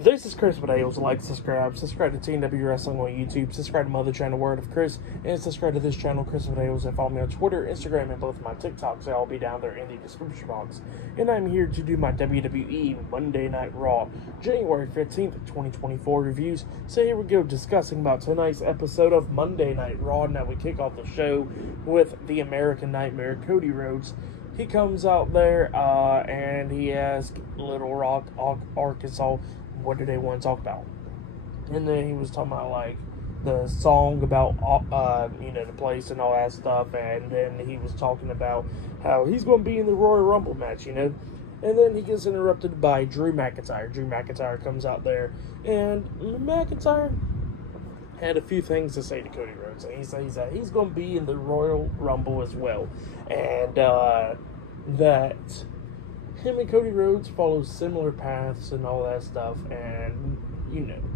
This is Chris Videos. Like, subscribe to TNW Wrestling on YouTube, subscribe to my other channel, Word of Chris, and subscribe to this channel, Chris Videos, and follow me on Twitter, Instagram, and both of my TikToks. They'll all be down there in the description box. And I'm here to do my WWE Monday Night Raw, January 15th, 2024 reviews. So here we go, discussing about tonight's episode of Monday Night Raw. Now we kick off the show with the American Nightmare, Cody Rhodes. He comes out there, and he asks Little Rock, Arkansas, what do they want to talk about? And then he was talking about, like, the song about, the place and all that stuff. And then he was talking about how he's going to be in the Royal Rumble match, And then he gets interrupted by Drew McIntyre. Drew McIntyre comes out there, and McIntyre had a few things to say to Cody Rhodes. And he says that he's going to be in the Royal Rumble as well. And that him and Cody Rhodes follow similar paths and all that stuff, and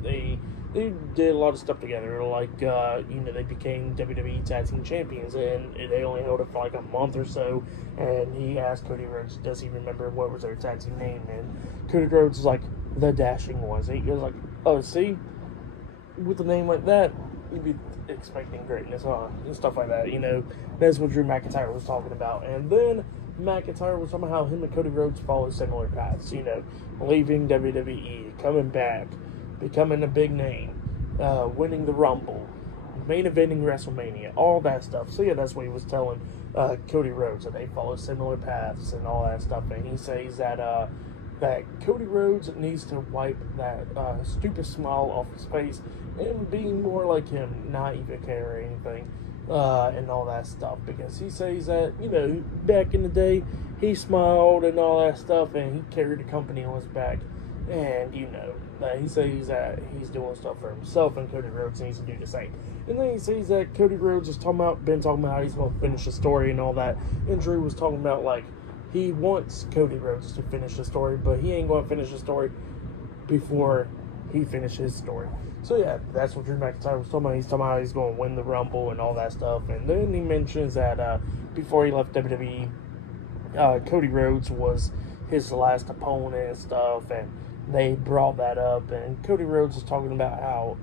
they did a lot of stuff together. Like they became WWE Tag Team Champions, and they only held it for like a month or so. And he asked Cody Rhodes, does he remember what was their tag team name? And Cody Rhodes was like, the Dashing Ones. And he was like, oh, see, with a name like that, you'd be expecting greatness, and stuff like that. That's what Drew McIntyre was talking about. And then McIntyre was talking about how him and Cody Rhodes follow similar paths, leaving WWE, coming back, becoming a big name, winning the Rumble, main eventing WrestleMania, all that stuff. So yeah, that's what he was telling Cody Rhodes, that they follow similar paths and all that stuff. And he says that that Cody Rhodes needs to wipe that stupid smile off his face and be more like him, not even care or anything. And all that stuff, because he says that, back in the day, he smiled and all that stuff, and he carried the company on his back, and, that he says that he's doing stuff for himself, and Cody Rhodes needs to do the same. And then he says that Cody Rhodes is been talking about how he's going to finish the story and all that, and Drew was talking about, like, he wants Cody Rhodes to finish the story, but he ain't going to finish the story before he finishes his story. So yeah, that's what Drew McIntyre was talking about. He's talking about how he's going to win the Rumble and all that stuff. And then he mentions that before he left WWE, Cody Rhodes was his last opponent and stuff. And they brought that up. And Cody Rhodes was talking about how,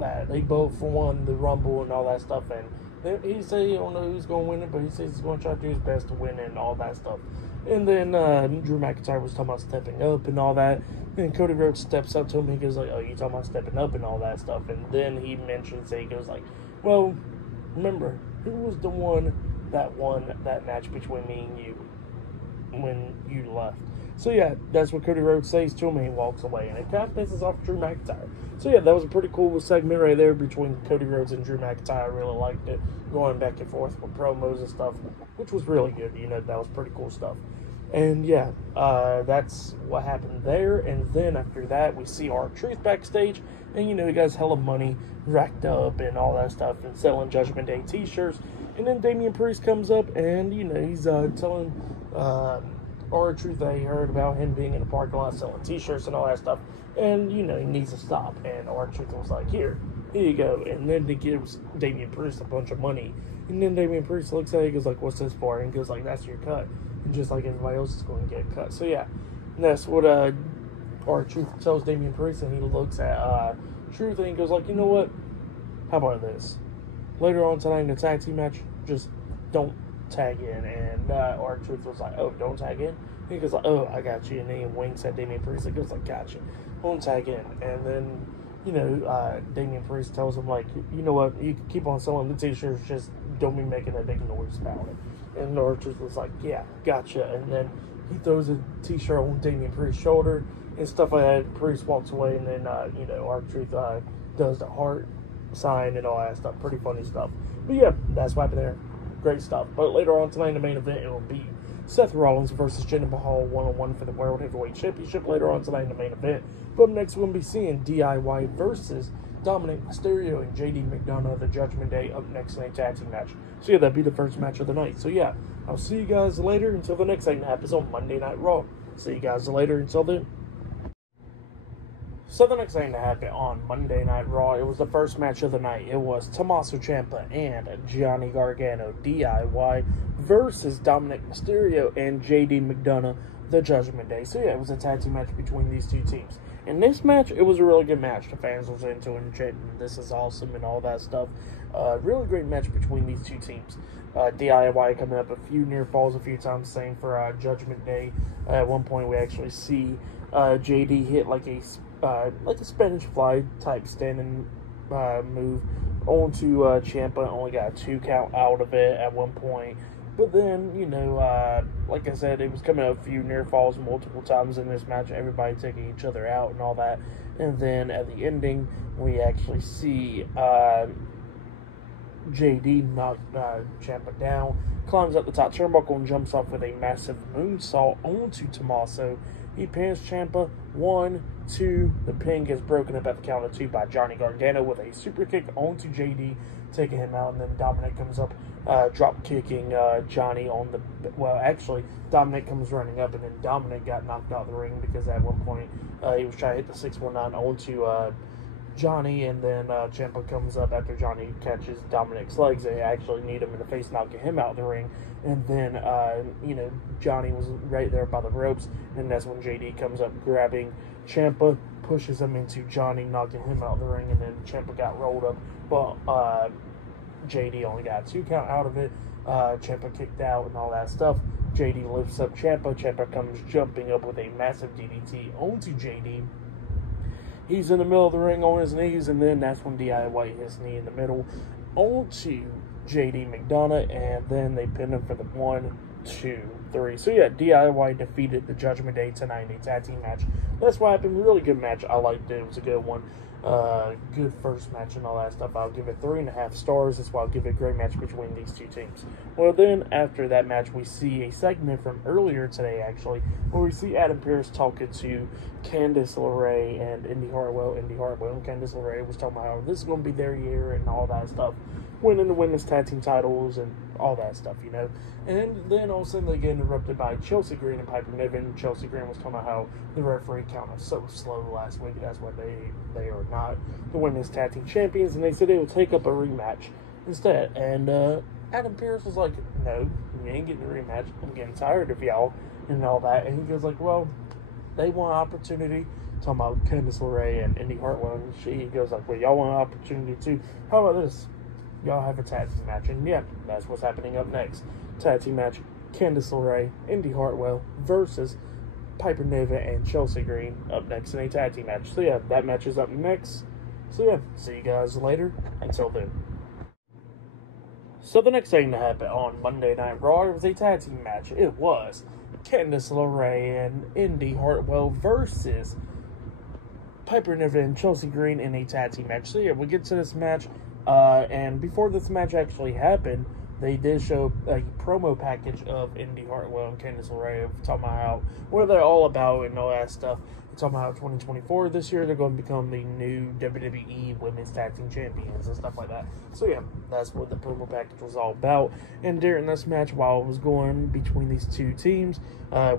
that they both won the Rumble and all that stuff. And he said he don't know who's going to win it, but he says he's going to try to do his best to win it and all that stuff. And then Drew McIntyre was talking about stepping up and all that. And Cody Rhodes steps up to him. He goes like, oh, you talking about stepping up and all that stuff. And then he mentions that he goes like, well, remember, who was the one that won that match between me and you when you left? So yeah, that's what Cody Rhodes says to him, and he walks away. And it kind of pisses off Drew McIntyre. So yeah, that was a pretty cool segment right there between Cody Rhodes and Drew McIntyre. I really liked it, going back and forth with promos and stuff, which was really good. That was pretty cool stuff. And yeah, that's what happened there. And then after that, we see R-Truth backstage, and he got his hella money racked up and all that stuff, and selling Judgment Day t-shirts. And then Damian Priest comes up, and he's telling R-Truth that he heard about him being in the parking lot selling t-shirts and all that stuff, and he needs to stop. And R-Truth was like, here you go. And then he gives Damian Priest a bunch of money, and then Damian Priest looks at it, he goes like, what's this for? And he goes like, that's your cut. And just like everybody else is going to get cut. So yeah, that's what R-Truth tells Damian Priest, and he looks at Truth, and he goes like, you know what, how about this, later on tonight in the tag team match, just don't tag in. And R-Truth was like, oh, don't tag in? And he goes like, oh, I got you. And then he winks at Damian Priest, and goes like, gotcha, won't tag in. And then Damian Priest tells him like, you know what, you can keep on selling the t-shirts, just don't be making a big noise about it. And R-Truth was like, yeah, gotcha. And then he throws a t-shirt on Damian Priest's shoulder and stuff like that. Priest walks away, and then R-Truth does the heart sign and all that stuff. Pretty funny stuff. But yeah, that's what happened there. Great stuff. But later on tonight in the main event, it will be Seth Rollins versus Jinder Mahal 1-on-1 for the World Heavyweight Championship later on tonight in the main event. But up next, we're going to be seeing DIY versus Dominic Mysterio and JD McDonough, the Judgment Day, up next in a tag team match. So yeah, that'd be the first match of the night. So yeah, I'll see you guys later until the next thing that happens on Monday Night Raw. See you guys later until then. So the next thing to happen on Monday Night Raw, it was the first match of the night. It was Tommaso Ciampa and Johnny Gargano, DIY, versus Dominic Mysterio and JD McDonough, the Judgment Day. So yeah, it was a tag team match between these two teams. In this match, it was a really good match. The fans was into it and chanting, "This is awesome," and all that stuff. Really great match between these two teams. DIY coming up a few near falls a few times, same for Judgment Day. At one point, we actually see JD hit like a Spanish fly type standing move onto Ciampa. Only got a 2 count out of it at one point. But then, like I said, it was coming up a few near falls multiple times in this match. Everybody taking each other out and all that. And then at the ending, we actually see JD knock Ciampa down, climbs up the top turnbuckle and jumps off with a massive moonsault onto Tommaso. He pins Ciampa. 1, 2. The pin gets broken up at the count of 2 by Johnny Gargano with a super kick onto JD, taking him out. And then Dominic comes up, drop kicking Johnny on the. Well, actually, Dominic comes running up, and then Dominic got knocked out of the ring because at one point he was trying to hit the 619 onto Johnny, and then Ciampa comes up after Johnny catches Dominic's legs. They actually need him in the face, knocking him out of the ring. And then, Johnny was right there by the ropes, and that's when JD comes up grabbing Ciampa, pushes him into Johnny, knocking him out of the ring, and then Ciampa got rolled up, but JD only got a 2 count out of it. Ciampa kicked out and all that stuff. JD lifts up Ciampa. Ciampa comes jumping up with a massive DDT onto JD. He's in the middle of the ring on his knees, and then that's when DIY hits his knee in the middle onto JD McDonough, and then they pin him for the 1, 2, 3. So yeah, DIY defeated the Judgment Day tonight in a tag team match. That's what happened. Really good match. I liked it. It was a good one. Good first match and all that stuff. I'll give it 3.5 stars. That's why I'll give it a great match between these two teams. Well, then after that match, we see a segment from earlier today, actually, where we see Adam Pearce talking to Candice LeRae and Indy Hartwell. And Candice LeRae was talking about how this is going to be their year and all that stuff, winning the women's tag team titles and all that stuff, And then all of a sudden they get interrupted by Chelsea Green and Piper Niven. Chelsea Green was talking about how the referee count was so slow last week. That's why they are not the women's tag team champions, and they said they would take up a rematch instead. And Adam Pearce was like, "No, you ain't getting a rematch. I'm getting tired of y'all," and all that. And he goes like, "Well, they want an opportunity." Talking about Candice LeRae and Indy Hartwell, and he goes like, "Well, y'all want an opportunity too. How about this? Y'all have a tag team match." And yeah, that's what's happening up next. Tag team match: Candice LeRae, Indy Hartwell versus Piper Niven and Chelsea Green up next in a tag team match. So yeah, that match is up next. So yeah, see you guys later. Until then. So the next thing to happen on Monday Night Raw was a tag team match. It was Candice LeRae and Indy Hartwell versus Piper Niven and Chelsea Green in a tag team match. So yeah, we get to this match, and before this match actually happened, they did show a promo package of Indy Hartwell and Candice LeRae talking about what they're all about and all that stuff. They're talking about 2024 this year, they're going to become the new WWE Women's Tag Team Champions and stuff like that. So yeah, that's what the promo package was all about. And during this match, while it was going between these two teams,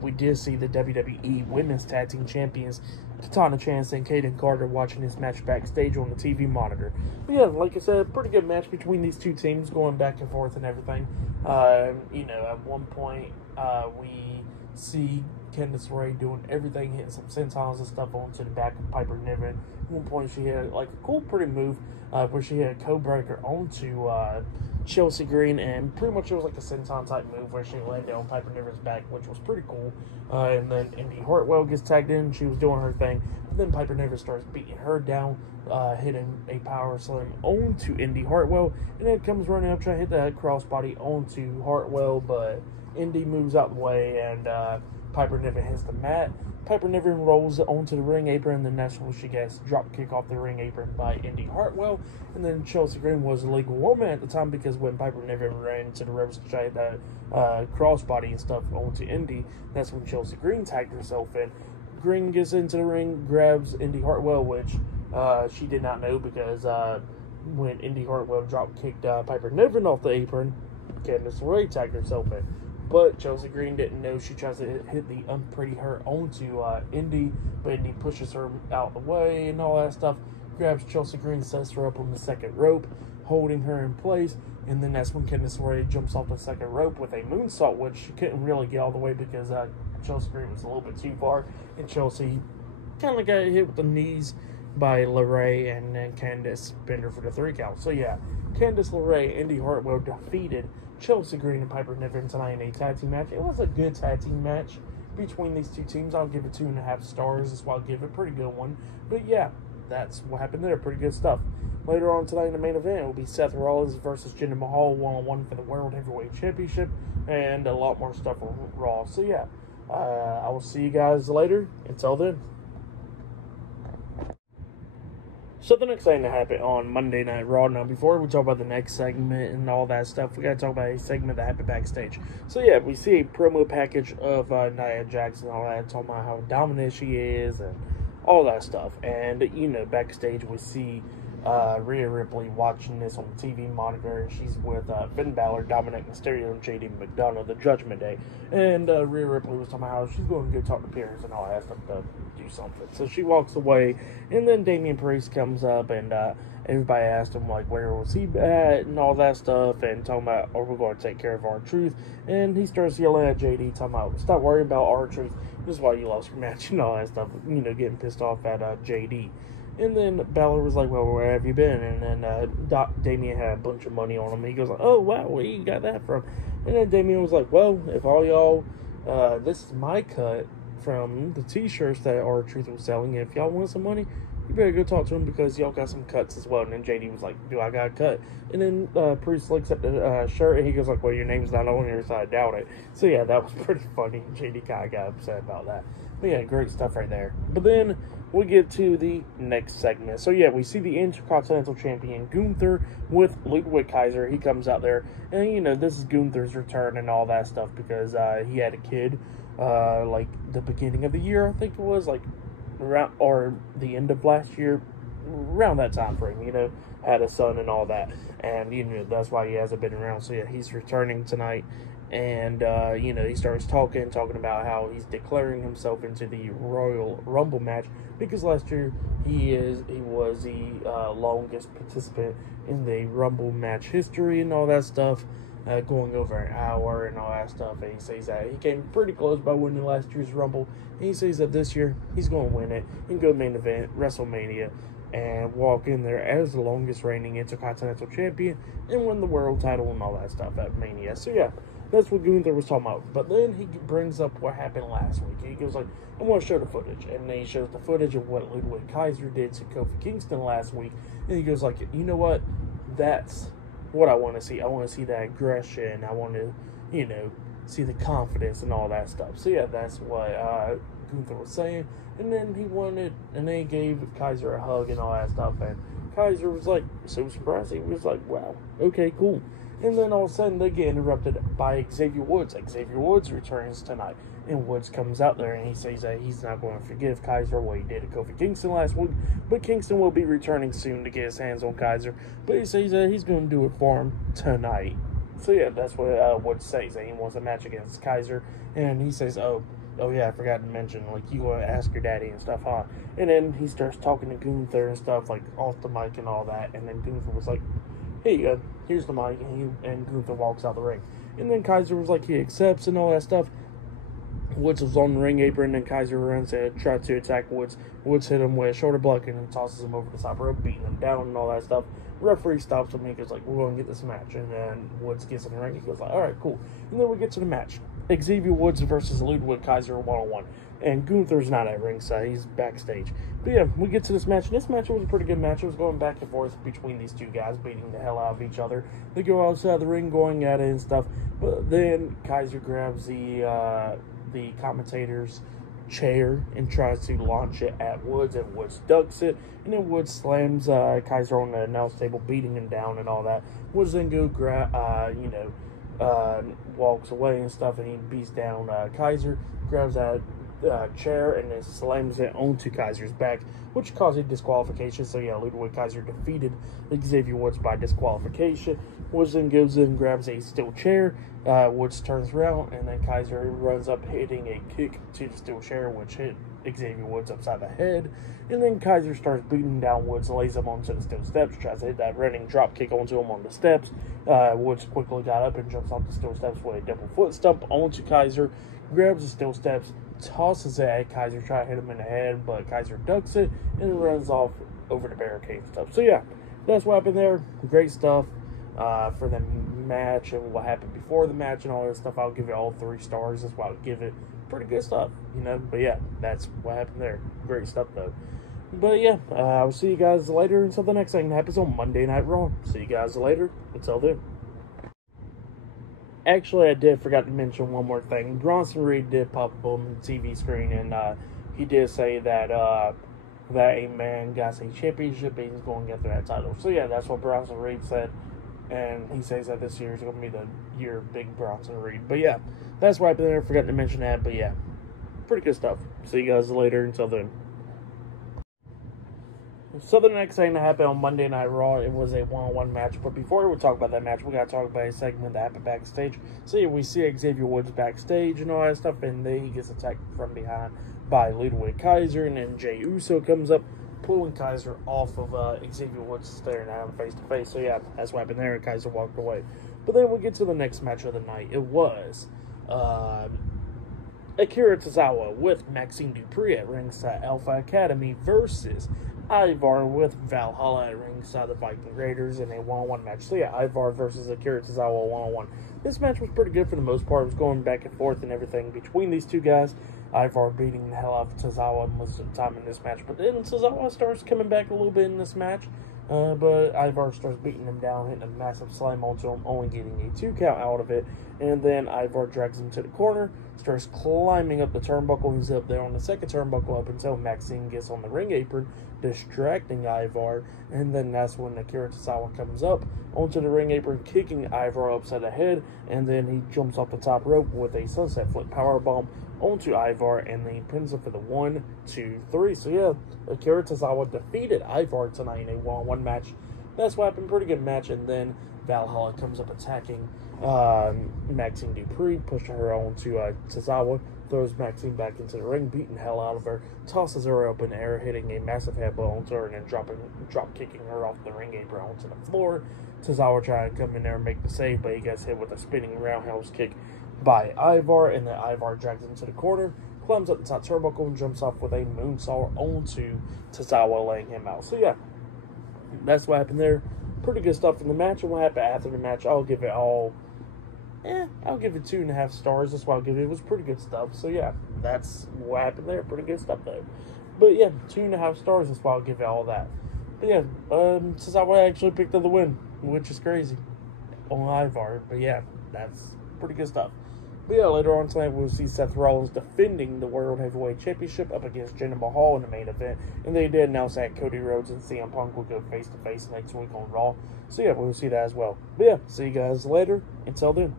we did see the WWE Women's Tag Team Champions Katana Chance and Kaden Carter watching this match backstage on the TV monitor. But yeah, like I said, pretty good match between these two teams, going back and forth and everything. At one point, we see Candice LeRae doing everything, hitting some sentons and stuff onto the back of Piper Niven. At one point, she hit like a cool, pretty move where she hit a code breaker onto Chelsea Green, and pretty much it was like a senton type move where she landed on Piper Niven's back, which was pretty cool. And then Indy Hartwell gets tagged in. She was doing her thing. But then Piper Niven starts beating her down, hitting a power slam onto Indy Hartwell, and then comes running up trying to hit that crossbody onto Hartwell, but Indy moves out the way, and Piper Niven hits the mat. Piper Niven rolls onto the ring apron, and then that's when she gets drop kick off the ring apron by Indy Hartwell. And then Chelsea Green was a legal woman at the time, because when Piper Niven ran to the ropes to try that crossbody and stuff onto Indy, that's when Chelsea Green tagged herself in. Green gets into the ring, grabs Indy Hartwell, which she did not know, because when Indy Hartwell drop kicked Piper Niven off the apron, Candice LeRae tagged herself in. But Chelsea Green didn't know. She tries to hit the Unpretty Her onto Indy, but Indy pushes her out the way and all that stuff. Grabs Chelsea Green, sets her up on the second rope, holding her in place. And then that's when Candice LeRae jumps off the second rope with a moonsault, which she couldn't really get all the way because Chelsea Green was a little bit too far, and Chelsea kind of got hit with the knees by LeRae and then Candice Bender for the 3 count. So yeah, Candice LeRae, Indy Hartwell defeated Chelsea Green and Piper Niven tonight in a tag team match. It was a good tag team match between these two teams. I'll give it 2.5 stars. That's why I'll give it a pretty good one. But yeah, that's what happened there. Pretty good stuff. Later on tonight in the main event, it will be Seth Rollins versus Jinder Mahal 1-on-1 for the World Heavyweight Championship, and a lot more stuff on Raw. So yeah, I will see you guys later. Until then. So the next thing that happened on Monday Night Raw, now before we talk about the next segment and all that stuff, we got to talk about a segment that happened backstage. So yeah, we see a promo package of Nia Jax and all that, talking about how dominant she is and all that stuff. And, you know, backstage we see Rhea Ripley watching this on the TV monitor, and she's with Finn Balor, Dominic Mysterio, and JD McDonough, the Judgment Day. And Rhea Ripley was talking about how she's going to go talk to Pierce and all that stuff to do something. So she walks away, and then Damian Priest comes up, and everybody asked him, like, where was he at, and all that stuff, and talking about, oh, we're going to take care of our truth. And he starts yelling at JD, talking about, stop worrying about our truth. This is why you lost your match, and all that stuff, you know, getting pissed off at JD. And then Balor was like, well, where have you been? And then Damian had a bunch of money on him. He goes, like, oh, wow, where you got that from? And then Damian was like, well, if all y'all, this is my cut from the t-shirts that R-Truth was selling. And if y'all want some money, you better go talk to him because y'all got some cuts as well. And then JD was like, do I got a cut? And then Priest looks at the shirt, and he goes like, well, your name's not on here, so I doubt it. So yeah, that was pretty funny. JD kind of got upset about that. But yeah, great stuff right there. But then we get to the next segment. So yeah, we see the Intercontinental Champion Gunther with Ludwig Kaiser. He comes out there, and you know, this is Gunther's return and all that stuff because he had a kid like the beginning of the year, I think it was, like around, or the end of last year, around that time frame, you know, had a son and all that. And you know, that's why he hasn't been around. So yeah, he's returning tonight. And, you know, he starts talking about how he's declaring himself into the Royal Rumble match because last year he was the longest participant in the Rumble match history and all that stuff, going over an hour and all that stuff. And he says that he came pretty close by winning last year's Rumble. And he says that this year he's going to win it and go main event WrestleMania and walk in there as the longest reigning Intercontinental Champion and win the world title and all that stuff at Mania. So yeah, that's what Gunther was talking about. But then he brings up what happened last week. He goes like, I want to show the footage. And then he shows the footage of what Ludwig Kaiser did to Kofi Kingston last week. And he goes like, you know what? That's what I want to see. I want to see that aggression. I want to, you know, see the confidence and all that stuff. So yeah, that's what Gunther was saying. And then he gave Kaiser a hug and all that stuff. And Kaiser was like, so surprised. He was like, wow, okay, cool. And then all of a sudden they get interrupted by Xavier Woods. Xavier Woods returns tonight. And Woods comes out there and he says that he's not going to forgive Kaiser what he did to Kofi Kingston last week. But Kingston will be returning soon to get his hands on Kaiser. But he says that he's going to do it for him tonight. So yeah, that's what Woods says. That he wants a match against Kaiser. And he says, oh yeah, I forgot to mention, like, you want to ask your daddy and stuff, huh? And then he starts talking to Gunther and stuff, like, off the mic and all that. And then Gunther was like, hey, here's the mic, and Gunther walks out the ring. And then Kaiser was like, he accepts and all that stuff. Woods was on the ring apron, and Kaiser runs and tries to attack Woods. Woods hit him with a shoulder block and tosses him over the top rope, beating him down and all that stuff. Referee stops him and he goes like, we're going to get this match. And then Woods gets in the ring. He goes like, all right, cool. And then we get to the match. Xavier Woods versus Ludwig Kaiser 1-on-1. And Gunther's not at ringside. He's backstage. But yeah, we get to this match. And this match was a pretty good match. It was going back and forth between these two guys, beating the hell out of each other. They go outside the ring, going at it and stuff. But then Kaiser grabs the commentator's chair and tries to launch it at Woods, and Woods ducks it, and then Woods slams Kaiser on the announce table, beating him down and all that. Woods then walks away and stuff, and he beats down Kaiser, grabs that chair and then slams it onto Kaiser's back, which caused a disqualification. So yeah, Ludwig Kaiser defeated Xavier Woods by disqualification. Woods then goes in and grabs a steel chair. Woods turns around, and then Kaiser runs up, hitting a kick to the steel chair, which hit Xavier Woods upside the head, and then Kaiser starts beating down Woods, lays him onto the steel steps, tries to hit that running drop kick onto him on the steps. Woods quickly got up and jumps off the steel steps with a double foot stomp onto Kaiser, grabs the steel steps, tosses it at Kaiser, trying to hit him in the head, but Kaiser ducks it and runs off over the barricade and stuff. So yeah, that's what happened there. Great stuff for the match and what happened before the match and all that stuff. I'll give it all 3 stars. That's why I'll give it pretty good stuff, you know. But yeah, that's what happened there. Great stuff though. But yeah, I'll see you guys later until the next thing that happens on Monday Night Raw. See you guys later. Until then. Actually, I forgot to mention one more thing. Bronson Reed did pop up on the TV screen, and he did say that that a man got a championship and he's going to get that title. So yeah, that's what Bronson Reed said, and he says that this year is going to be the year of Big Bronson Reed. But yeah, that's why I forgot to mention that. But yeah, pretty good stuff. See you guys later. Until then. So the next thing that happened on Monday Night Raw, it was a one-on-one match. But before we talk about that match, we got to talk about a segment that happened backstage. So yeah, we see Xavier Woods backstage and all that stuff, and then he gets attacked from behind by Ludwig Kaiser, and then Jey Uso comes up, pulling Kaiser off of Xavier Woods, staring at him face-to-face. So yeah, that's what happened there, and Kaiser walked away. But then we get to the next match of the night. It was Akira Tozawa with Maxine Dupree at ringside Alpha Academy versus Ivar with Valhalla at ringside the Viking Raiders in a one-on-one match. So yeah, Ivar versus Akira Tozawa one-on-one. This match was pretty good for the most part. It was going back and forth and everything between these two guys. Ivar beating the hell out of Tozawa most of the time in this match. But then Tozawa starts coming back a little bit in this match. But Ivar starts beating him down, hitting a massive slam onto him, only getting a 2 count out of it. And then Ivar drags him to the corner, starts climbing up the turnbuckle. He's up there on the second turnbuckle up until Maxine gets on the ring apron, distracting Ivar. And then that's when Akira Tozawa comes up onto the ring apron, kicking Ivar upside the head. And then he jumps off the top rope with a sunset flip powerbomb onto Ivar, and then he pins him for the 1, 2, 3. So yeah, Akira Tozawa defeated Ivar tonight in a one-on-one match. That's what happened. Pretty good match. And then Valhalla comes up attacking Maxine Dupree, pushing her onto Tozawa, throws Maxine back into the ring, beating the hell out of her, tosses her up in the air, hitting a massive headbutt onto her, and then drop kicking her off the ring apron onto the floor. Tozawa trying to come in there and make the save, but he gets hit with a spinning roundhouse kick by Ivar, and then Ivar drags him to the corner, climbs up the top turnbuckle, and jumps off with a moonsault onto Tozawa, laying him out. So yeah, that's what happened there. Pretty good stuff in the match. And what happened after the match, I'll give it 2.5 stars. That's what I'll give it. It was pretty good stuff. So yeah, that's what happened there. Pretty good stuff though. But yeah, 2.5 stars. That's why I'll give it all that. But yeah, Tozawa actually picked up the win, which is crazy on Ivar. But yeah, that's pretty good stuff. But yeah, later on tonight, we'll see Seth Rollins defending the World Heavyweight Championship up against Jinder Mahal in the main event. And they did announce that Cody Rhodes and CM Punk will go face-to-face next week on Raw. So yeah, we'll see that as well. But yeah, see you guys later. Until then.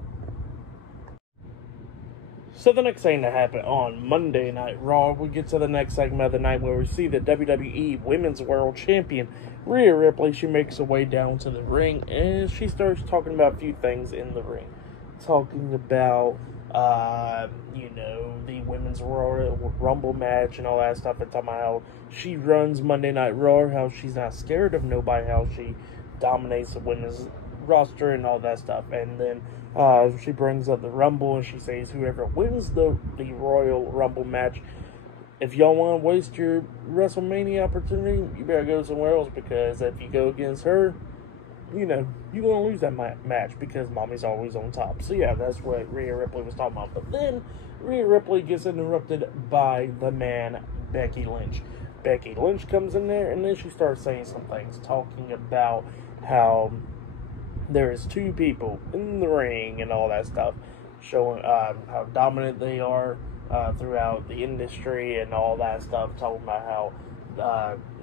So the next thing that happened on Monday Night Raw, we get to the next segment of the night where we see the WWE Women's World Champion, Rhea Ripley. She makes her way down to the ring, and she starts talking about a few things in the ring. Talking about the Women's Royal Rumble match and all that stuff, and talking about how she runs Monday Night Raw, how she's not scared of nobody, how she dominates the women's roster and all that stuff. And then she brings up the Rumble, and she says whoever wins the Royal Rumble match, if y'all want to waste your WrestleMania opportunity, you better go somewhere else, because if you go against her, you're going to lose that match, because mommy's always on top. So yeah, that's what Rhea Ripley was talking about. But then Rhea Ripley gets interrupted by the man Becky Lynch. Becky Lynch comes in there, and then she starts saying some things, talking about how there is 2 people in the ring and all that stuff, showing how dominant they are throughout the industry and all that stuff, talking about how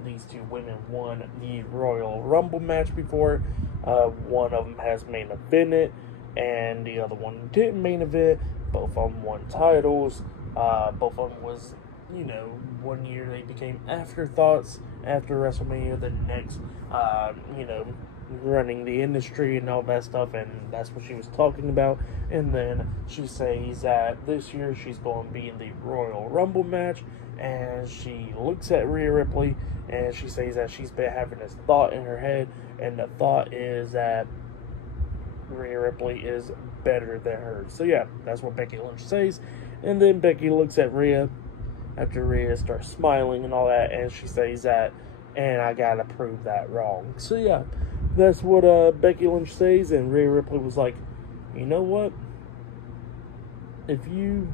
these 2 women won the Royal Rumble match before. One of them has main evented, and the other one didn't main event. Both of them won titles. Both of them was, one year they became afterthoughts after WrestleMania. The next, running the industry and all that stuff, and that's what she was talking about. And then she says that this year she's going to be in the Royal Rumble match, and she looks at Rhea Ripley, and she says that she's been having this thought in her head, and the thought is that Rhea Ripley is better than her. So yeah, that's what Becky Lynch says. And then Becky looks at Rhea after Rhea starts smiling and all that, and she says that, and I gotta prove that wrong. So yeah, that's what Becky Lynch says, and Rhea Ripley was like, you know what? If you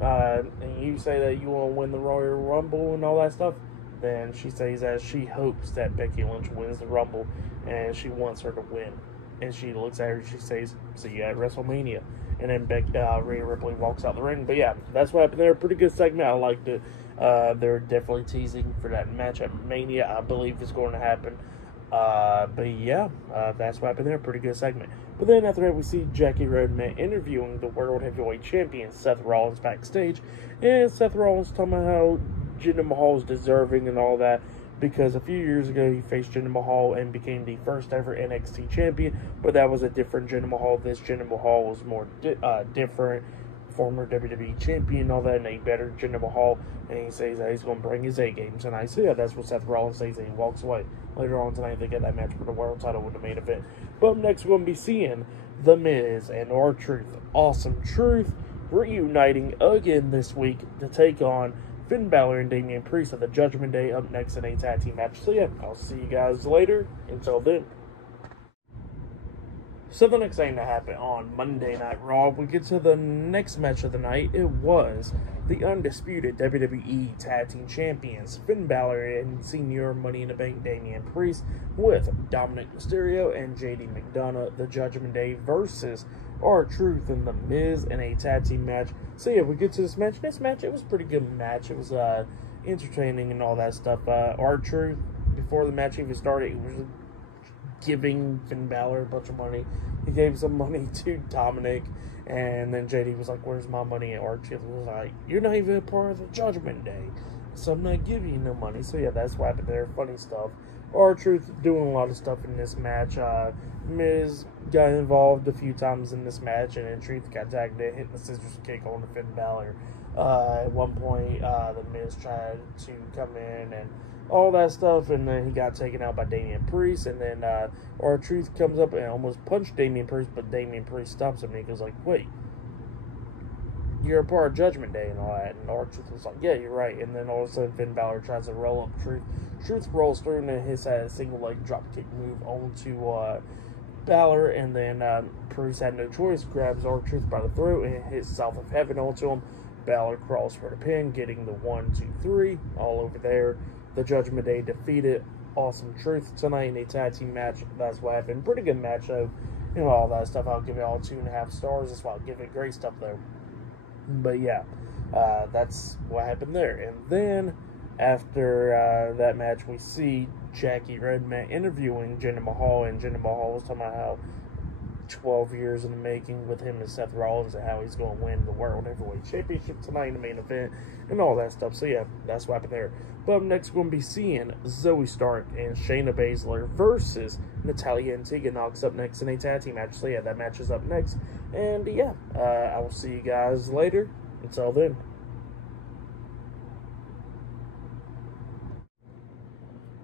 and you say that you want to win the Royal Rumble and all that stuff, then she says that she hopes that Becky Lynch wins the Rumble, and she wants her to win. And she looks at her and she says, see you at WrestleMania. And then Rhea Ripley walks out the ring. But yeah, that's what happened there. Pretty good segment. I liked it. They're definitely teasing for that match at Mania. I believe it's going to happen. But yeah, that's what happened there. Pretty good segment. But then after that, we see Jackie Rodman interviewing the World Heavyweight Champion Seth Rollins backstage. And Seth Rollins talking about how Jinder Mahal is deserving and all that, because a few years ago he faced Jinder Mahal and became the first ever NXT champion, but that was a different Jinder Mahal. This Jinder Mahal was more different, former WWE champion and all that, and a better Jinder Mahal, and he says that he's going to bring his A game tonight. So yeah, that's what Seth Rollins says, and he walks away. Later on tonight, they get that match for the world title with the main event. But up next, we're going to be seeing The Miz and R-Truth. Awesome Truth reuniting again this week to take on Finn Balor and Damian Priest at the Judgment Day up next in a tag team match. So yeah, I'll see you guys later. Until then. So the next thing to happen on Monday Night Raw, we get to the next match of the night. It was the undisputed WWE Tag Team Champions, Finn Balor and Senior Money in the Bank Damian Priest, with Dominic Mysterio and JD McDonough, the Judgment Day versus R-Truth and The Miz in a tag team match. So yeah, we get to this match. This match, it was a pretty good match. It was entertaining and all that stuff. R-Truth, before the match even started, he was giving Finn Balor a bunch of money. He gave some money to Dominic, and then JD was like, where's my money? And R-Truth was like, you're not even a part of the Judgment Day, so I'm not giving you no money. So yeah, that's what happened there. Funny stuff. R-Truth doing a lot of stuff in this match. Miz got involved a few times in this match, and then Truth got tagged in, hitting the scissors kick on Finn Balor. At one point, the Miz tried to come in and all that stuff, and then he got taken out by Damian Priest, and then R-Truth comes up and almost punched Damian Priest, but Damian Priest stops him, and he goes like, wait, you're a part of Judgment Day and all that, and R-Truth was like, yeah, you're right, and then all of a sudden Finn Balor tries to roll up Truth. Truth rolls through, and then hits a single leg drop kick move onto Balor, and then Priest had no choice, grabs R-Truth by the throat and hits South of Heaven onto him. Balor crawls for the pin, getting the 1, 2, 3 all over there. The Judgment Day defeated Awesome Truth tonight in a tag team match. That's what happened. Pretty good match though, and all that stuff. I'll give it all 2.5 stars. That's why I'll give it great stuff though. But yeah, that's what happened there. And then after that match, we see Jackie Redman interviewing Jinder Mahal, and Jinder Mahal was talking about how 12 years in the making with him and Seth Rollins, and how he's going to win the World Heavyweight Championship tonight in the main event and all that stuff. So yeah, that's what happened there. But up next, we're going to be seeing Zoe Stark and Shayna Baszler versus Natalya and Tegan Nox up next in a tag team match. So yeah, that match is up next. And yeah, I will see you guys later. Until then.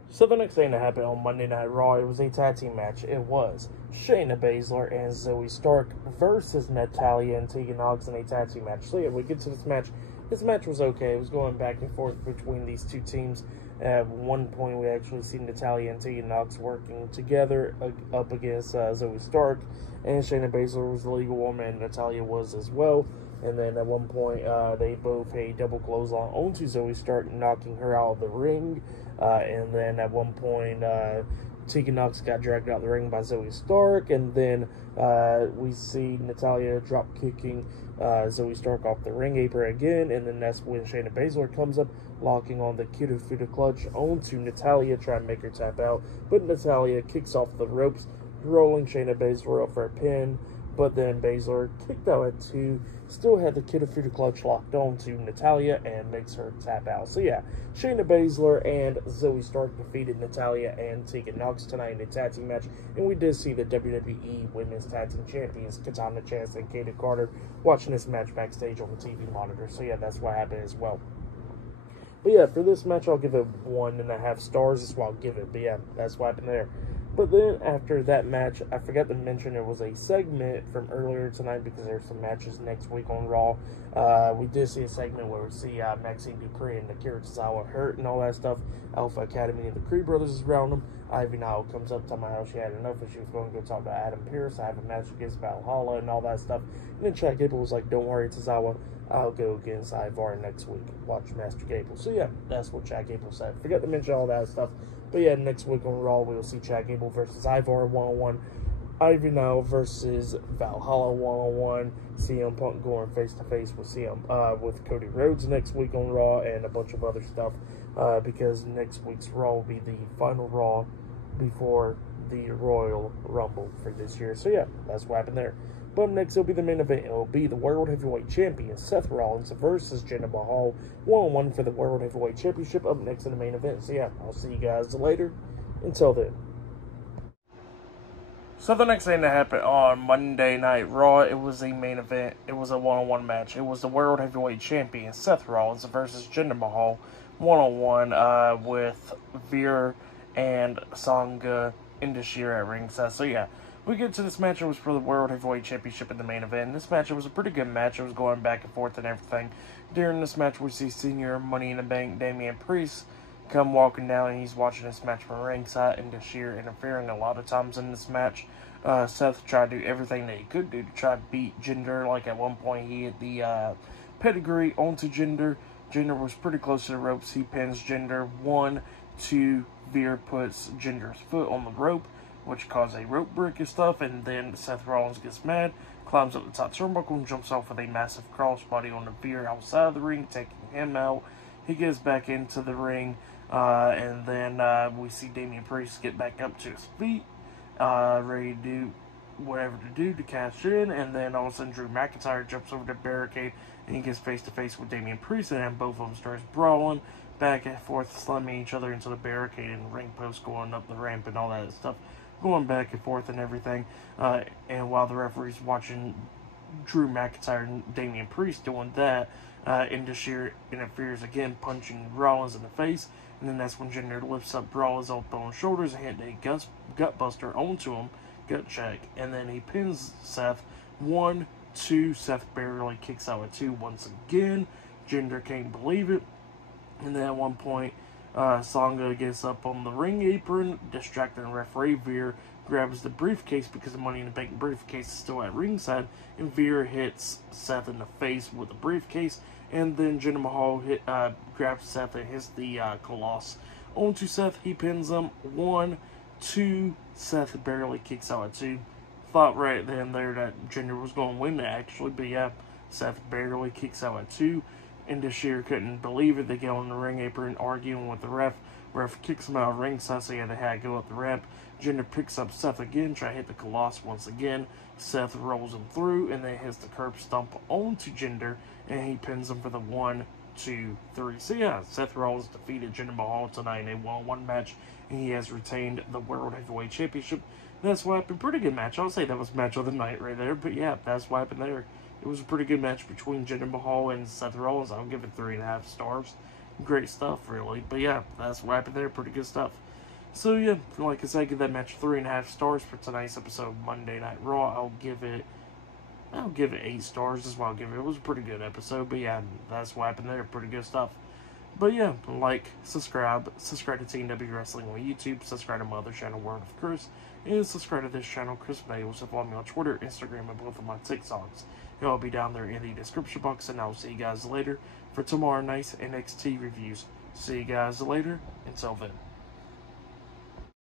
So the next thing that happened on Monday Night Raw, it was a tag team match. It was Shayna Baszler and Zoe Stark versus Natalya and Tegan Nox in a tag team match. So yeah, we get to this match. This match was okay. It was going back and forth between these two teams. At one point, we actually see Natalya and Tegan Nox working together up against Zoe Stark, and Shayna Baszler was the legal woman, and Natalya was as well. And then at one point, they both had a double clothesline onto Zoe Stark, knocking her out of the ring. And then at one point, Tegan Nox got dragged out of the ring by Zoe Stark. And then we see Natalya drop kicking Zoe Stark off the ring apron again. And then that's when Shayna Baszler comes up, locking on the Kiddo Fuda clutch onto Natalya, trying to make her tap out. But Natalya kicks off the ropes, rolling Shayna Baszler up for a pin. But then Baszler kicked out at 2, still had the Kid-a-Fuda clutch locked on to Natalya and makes her tap out. So yeah, Shayna Baszler and Zoe Stark defeated Natalya and Tegan Nox tonight in a tag team match. And we did see the WWE Women's Tag Team Champions, Katana Chance and Kaden Carter, watching this match backstage on the TV monitor. So yeah, that's what happened as well. But yeah, for this match, I'll give it 1.5 stars. That's what I'll give it. But yeah, that's what happened there. But then after that match, I forgot to mention it was a segment from earlier tonight because there's some matches next week on Raw. We did see a segment where we see Maxine Dupree and Akira Tozawa hurt and all that stuff. Alpha Academy and the Creed brothers is around them. Ivy now comes up talking about how she had enough and she was going to go talk to Adam Pearce. I have a match against Valhalla and all that stuff. And then Chad Gable was like, don't worry, Tozawa, I'll go against Ivar next week. Watch Master Gable. So yeah, that's what Chad Gable said. Forgot to mention all that stuff. But yeah, next week on Raw, we will see Chad Gable versus Ivar 1-on-1. Ivy now versus Valhalla 1-on-1. CM Punk going face-to-face with Cody Rhodes next week on Raw, and a bunch of other stuff. Because next week's Raw will be the final Raw before the Royal Rumble for this year. So yeah, that's what happened there. But next, it'll be the main event. It'll be the World Heavyweight Champion, Seth Rollins, versus Jinder Mahal, 1-on-1 for the World Heavyweight Championship up next in the main event. So yeah, I'll see you guys later. Until then. So the next thing that happened on Monday Night Raw, it was a main event. It was a 1-on-1 match. It was the World Heavyweight Champion, Seth Rollins, versus Jinder Mahal, 1-on-1 with Veer and Sangha Indashir at ringside. So yeah, we get to this match. It was for the World Heavyweight Championship in the main event. In this match, it was a pretty good match. It was going back and forth and everything. During this match, we see Senior Money in the Bank Damian Priest come walking down, and he's watching this match from ringside, and Indashir interfering a lot of times in this match. Seth tried to do everything that he could do to try to beat Jinder. Like at one point, he hit the pedigree onto Jinder. Jinder was pretty close to the ropes. He pins Jinder. 1, 2, Veer puts Jinder's foot on the rope, which caused a rope break and stuff, and then Seth Rollins gets mad, climbs up the top turnbuckle, and jumps off with a massive crossbody on the Veer outside of the ring, taking him out. He gets back into the ring, and then we see Damian Priest get back up to his feet, ready to do whatever to do to cash in, and then all of a sudden Drew McIntyre jumps over the barricade, and he gets face-to-face with Damian Priest, and then both of them starts brawling, back and forth, slamming each other into the barricade and ring post, going up the ramp and all that stuff, going back and forth and everything. And while the referee's watching Drew McIntyre and Damian Priest doing that, Indashir interferes again, punching Rollins in the face. And then that's when Jinder lifts up Rollins up on his shoulders and hit a gut buster onto him, gut check. And then he pins Seth. 1, 2, Seth barely kicks out at 2 once again. Jinder can't believe it. And then at one point, Sangha gets up on the ring apron, distracting referee. Veer grabs the briefcase because the Money in the Bank briefcase is still at ringside, and Veer hits Seth in the face with the briefcase, and then Jinder Mahal grabs Seth and hits the Colossus onto Seth. He pins him. 1, 2, Seth barely kicks out at 2. Thought right then and there that Jinder was going to win that, actually, but yeah, Seth barely kicks out at 2. Indashir couldn't believe it. They get on the ring apron arguing with the ref. Ref kicks him out of ringside, so yeah, they had to go up the ramp. Jinder picks up Seth again, try to hit the Colossus once again. Seth rolls him through, and then hits the curb stomp onto Jinder, and he pins him for the 1, 2, 3. So yeah, Seth Rollins defeated Jinder Mahal tonight in a 1-on-1 match, and he has retained the World Heavyweight Championship. That's what happened. Pretty good match. I'll say that was match of the night right there, but yeah, that's what happened there. It was a pretty good match between Jinder Mahal and Seth Rollins. I'll give it 3.5 stars. Great stuff, really. But yeah, that's what happened there. Pretty good stuff. So yeah, like I said, I give that match 3.5 stars for tonight's episode of Monday Night Raw. I'll give it 8 stars. That's what I'll give it. It was a pretty good episode. But yeah, that's what happened there. Pretty good stuff. But yeah, like, subscribe to TNW Wrestling on YouTube, subscribe to my other channel, Word of Chris, and subscribe to this channel, Chris Bales. Follow me on Twitter, Instagram, and both of my TikToks. It'll all be down there in the description box, and I'll see you guys later for tomorrow night's NXT reviews. See you guys later. Until then.